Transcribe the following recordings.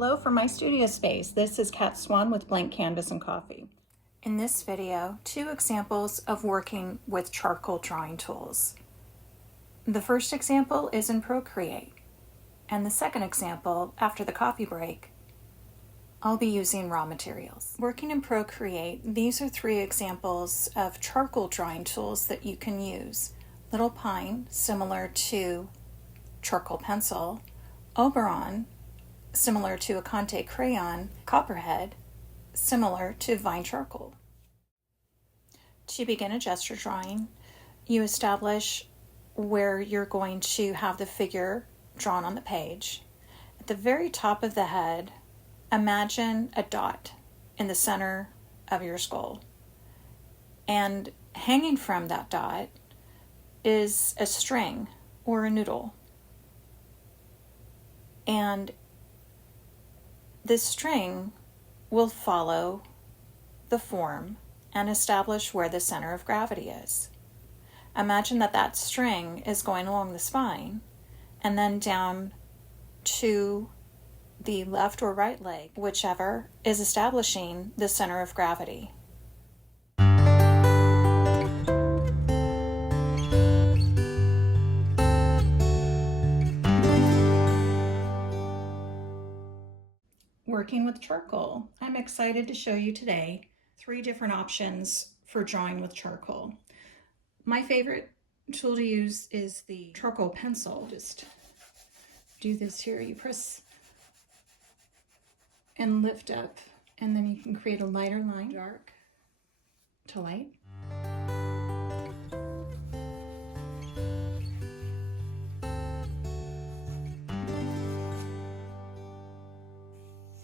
Hello from my studio space. This is Swan with Blank Canvas and Coffee. In this video, 2 examples of working with charcoal drawing tools. The first example is in Procreate, and the second example, after the coffee break, I'll be using raw materials. Working in Procreate, these are 3 examples of charcoal drawing tools that you can use. Little Pine, similar to charcoal pencil, Oberon, similar to a Conte crayon, Copperhead, similar to vine charcoal. To begin a gesture drawing, you establish where you're going to have the figure drawn on the page. At the very top of the head, imagine a dot in the center of your skull. And hanging from that dot is a string or a noodle. And this string will follow the form and establish where the center of gravity is. Imagine that that string is going along the spine and then down to the left or right leg, whichever is establishing the center of gravity. Working with charcoal. I'm excited to show you today 3 different options for drawing with charcoal. My favorite tool to use is the charcoal pencil. Just do this here. You press and lift up, and then you can create a lighter line, dark to light.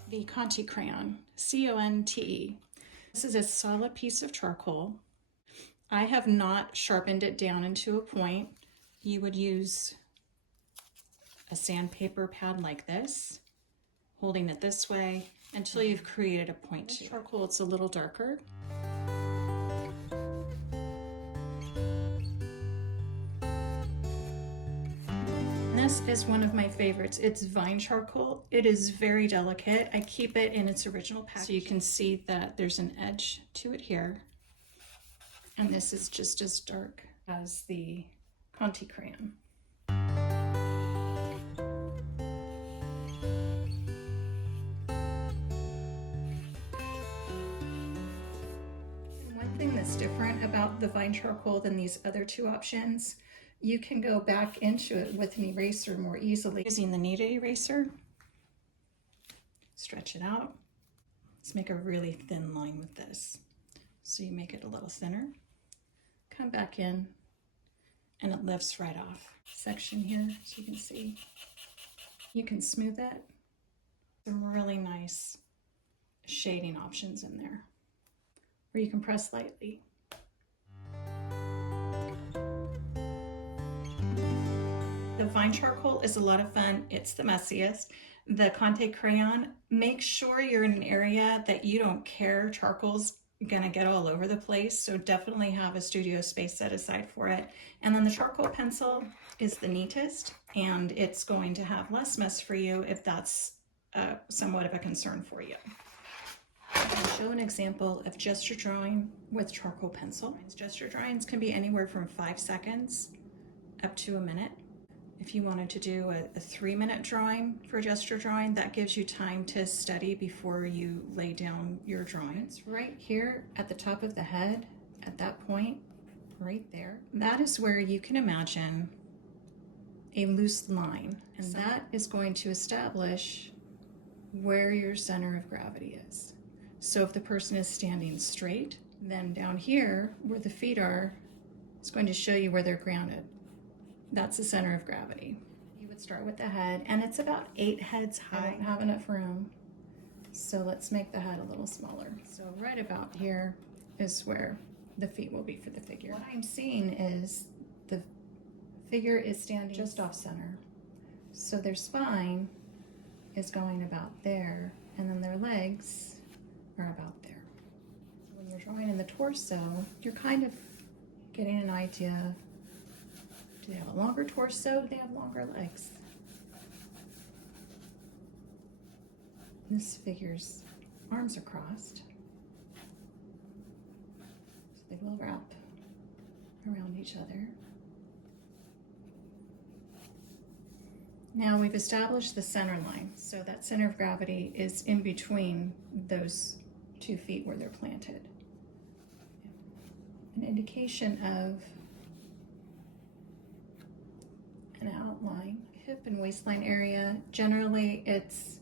The Conte crayon, C-O-N-T-E. This is a solid piece of charcoal. I have not sharpened it down into a point. You would use a sandpaper pad like this, holding it this way until you've created a point to it. Charcoal, it's a little darker. This is one of my favorites. It's vine charcoal. It is very delicate. I keep it in its original package. So you can see that there's an edge to it here. And this is just as dark as the Conte crayon. One thing that's different about the vine charcoal than these other 2 options, you can go back into it with an eraser more easily. Using the kneaded eraser, stretch it out. Let's make a really thin line with this. So you make it a little thinner. Come back in, and it lifts right off. Section here, so you can see. You can smooth it. Some really nice shading options in there. Or you can press lightly. The vine charcoal is a lot of fun. It's the messiest. The Conte crayon, make sure you're in an area that you don't care charcoal's gonna get all over the place, so definitely have a studio space set aside for it. And then the charcoal pencil is the neatest, and it's going to have less mess for you if that's somewhat of a concern for you. I'll show an example of gesture drawing with charcoal pencil. Gesture drawings can be anywhere from 5 seconds up to a minute. If you wanted to do a 3-minute drawing for gesture drawing, that gives you time to study before you lay down your drawing. It's right here at the top of the head, at that point, right there. That is where you can imagine a loose line, and that is going to establish where your center of gravity is. So if the person is standing straight, then down here where the feet are, it's going to show you where they're grounded. That's the center of gravity. You would start with the head, and it's about 8 heads high. I don't have enough room, so let's make the head a little smaller. So right about here is where the feet will be for the figure. What I'm seeing is the figure is standing just off center. So their spine is going about there, and then their legs are about there. So when you're drawing in the torso, you're kind of getting an idea. Do they have a longer torso? Do they have longer legs? This figure's arms are crossed, so they will wrap around each other. Now we've established the center line, so that center of gravity is in between those 2 feet where they're planted. An indication of an outline. Hip and waistline area, generally it's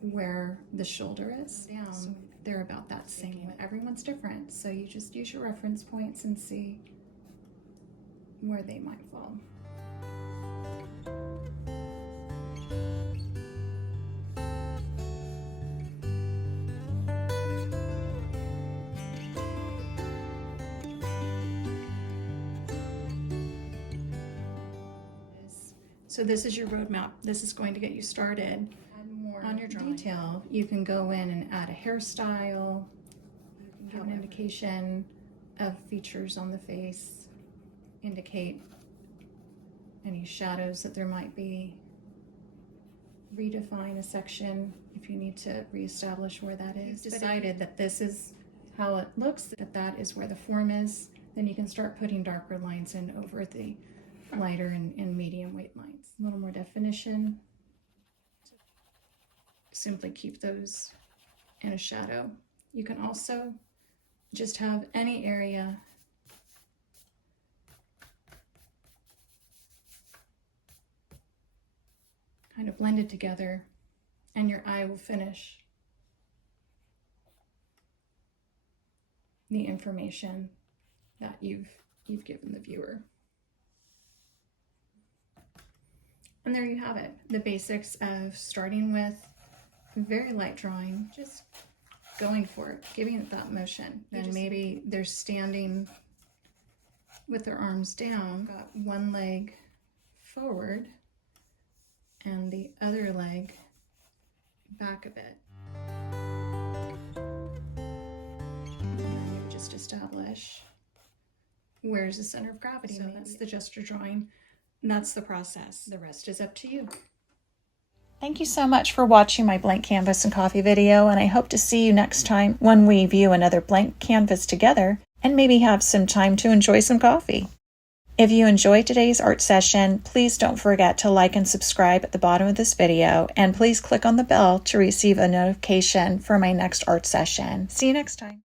where the shoulder is down. So they're about that same. Everyone's different, so you just use your reference points and see where they might fall. So this is your roadmap. This is going to get you started. Add more on your detail. You can go in and add a hairstyle. You can give an indication of features on the face, indicate any shadows that there might be. Redefine a section if you need to reestablish where that is. You've decided that this is how it looks, that is where the form is, then you can start putting darker lines in over the lighter and medium weight lines. A little more definition. Simply keep those in a shadow. You can also just have any area kind of blended together, and your eye will finish the information that you've given the viewer. And there you have it, the basics of starting with very light drawing, just going for it, giving it that motion. Then maybe they're standing with their arms down, got one leg forward and the other leg back a bit. And then you just establish where's the center of gravity. So that's the gesture drawing. And that's the process. The rest is up to you. Thank you so much for watching my blank canvas and coffee video, and I hope to see you next time when we view another blank canvas together and maybe have some time to enjoy some coffee. If you enjoyed today's art session, please don't forget to like and subscribe at the bottom of this video, and please click on the bell to receive a notification for my next art session. See you next time.